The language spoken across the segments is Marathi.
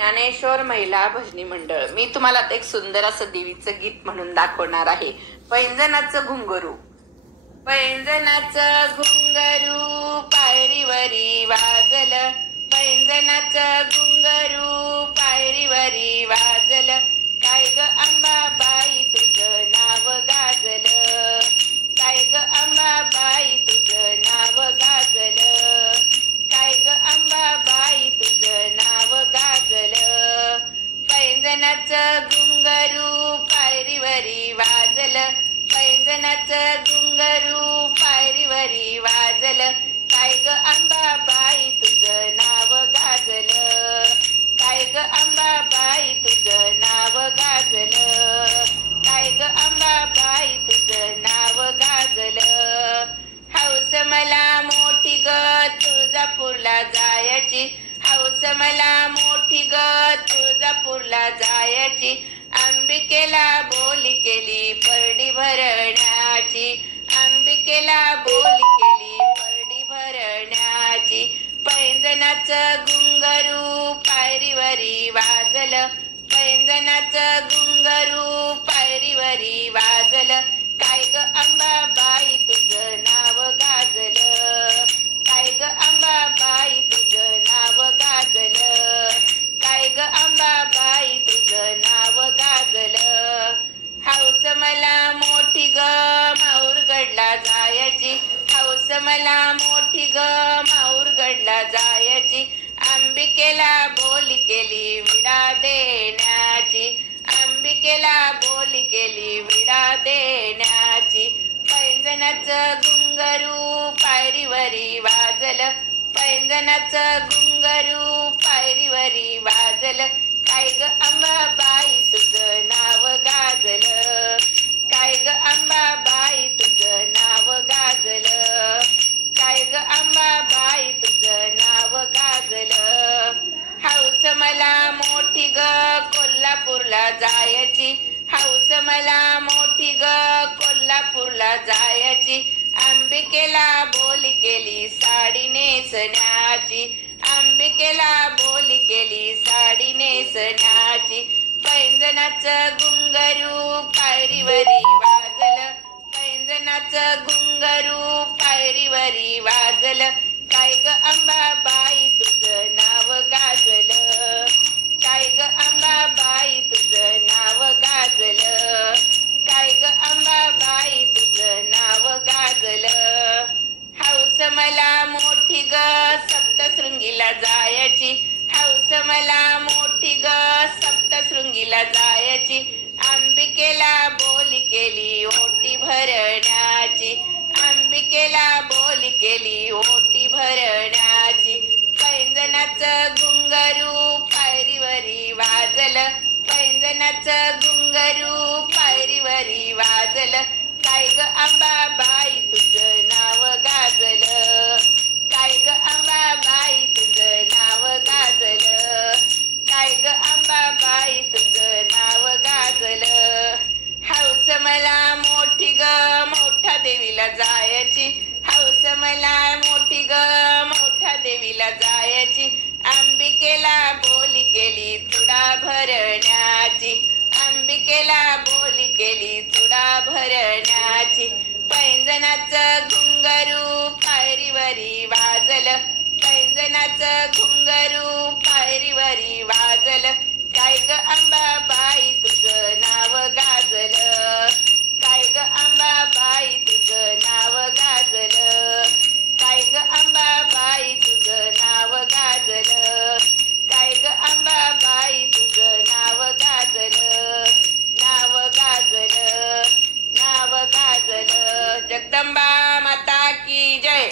ज्ञानेश्वर महिला भजनी मंडळ। मी तुम्हाला एक सुंदर असं देवीचं गीत म्हणून दाखवणार आहे। पैंजनाचं घुंगरू, पैंजनाचं घुंगरू पायरीवरी वाजल, पैंजनाचं घुंगरू पायरीवरी वाजल, काय ग अंबाबाई तुझं नाव गाजल, काय ग अंबाबाई तुझं नाव गाजल, काय ग अंबाबाई तुझं नाव गाजल, पैंजनाचं घुंगरू पायरीवरी वाजल, पैंजनाचं घुंगरू पायरीवरी वाजल, काय ग अंबाबाई तुझं नाव गाजल, काय ग अंबाबाई तुझं नाव गाजल, काय ग अंबाबाई तुझं नाव गाजल, हौस मला मोठी ग तुळजापूरला जायची, हौस मला मोठी ग तुळजापूरला जायची, अंबिकेला बोली केली परडी भरण्याची, अंबिकेला बोली केली परडी भरण्याची, पैंजनाचं घुंगरू पायरीवरी वाजल, पैंजनाचं घुंगरू पायरीवरी वाजल, काय ग अंबाबाई तुझं नाव गाजल, काय ग अंबाबाई तुझं नाव गाजल, काय ग अंबाबाई तुझं नाव गाजल, हौस मला मोठी ग माहूरगडला जायची, हौस मला मोठी ग माहूरगडला जायची, अंबिकेला बोली केली विडा देण्याची, अंबिकेला बोली केली विडा देण्याची, पैंजनाचं घुंगरू पायरीवरी वाजल, पैंजनाचं घुंगरू पायरीवरी वाजल, काय ग अंबाबाई तुझं नाव गाजल, काय ग अंबाबाई तुझं नाव गाजल, काय ग अंबाबाई तुझं नाव गाजल, हौस मला मोठी ग कोल्हापूरला जायची, हौस मला मोठी ग कोल्हापूरला जायची, अंबिकेला बोली केली साडी नेसण्याची, अंबिकेला बोली केली साडी नेसण्याची, पैंजनाचं घुंगरू पायरीवरी वाजल, पैंजनाचं घुंगरू पायरीवरी वाजल, काय ग अंबाबाई तुझं नाव गाजल, काय ग अंबाबाई तुझं नाव गाजल, काय ग अंबाबाई तुझं नाव गाजल, हौस मला मोठी ग सप्तशृंगीला जायची, हौस मला मोठी ग सप्तशृंगीला जायची, अंबिकेला बोली केली ओटी भरण्याची, अंबिकेला बोली केली ओटी भरण्याची, पैंजनाचं घुंगरू पायरीवरी वाजल, पैंजनाचं घुंगरू पायरीवरी वाजल, काय ग अंबाबाई तुझं नाव गाजल, काय ग अंबाबाई तुझं नाव गाजल, काय ग अंबाबाई तुझं नाव गाजल, हौस मला मोठी ग मोठ्या देवीला जायची, हौस मला मोठी ग मोठ्या देवीला जायची, अंबिकेला बोली केली चुडा भरण्याची, अंबिकेला बोली केली चुडा भरण्याची, पैंजनाचं घुंगरू पायरीवरी वाजल, पैंजनाचं घुंगरू पायरीवरी वाजल, काय ग अंबाबाई तुझं नाव गाजल, काय ग अंबाबाई तुझं नाव गाजल, काय ग अंबाबाई तुझं नाव गाजल, काय ग अंबाबाई तुझं नाव गाजल, नाव गाजल, नाव गाजल, जगदंबा माता की जय।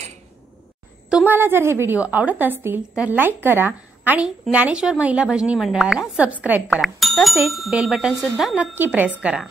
तुम्हाला जर हे व्हिडिओ आवडत असतील तर लाईक करा आणि ज्ञानेश्वर महिला भजनी मंडळाला सबस्क्राईब करा, तसेच बेल बटन सुद्धा नक्की प्रेस करा।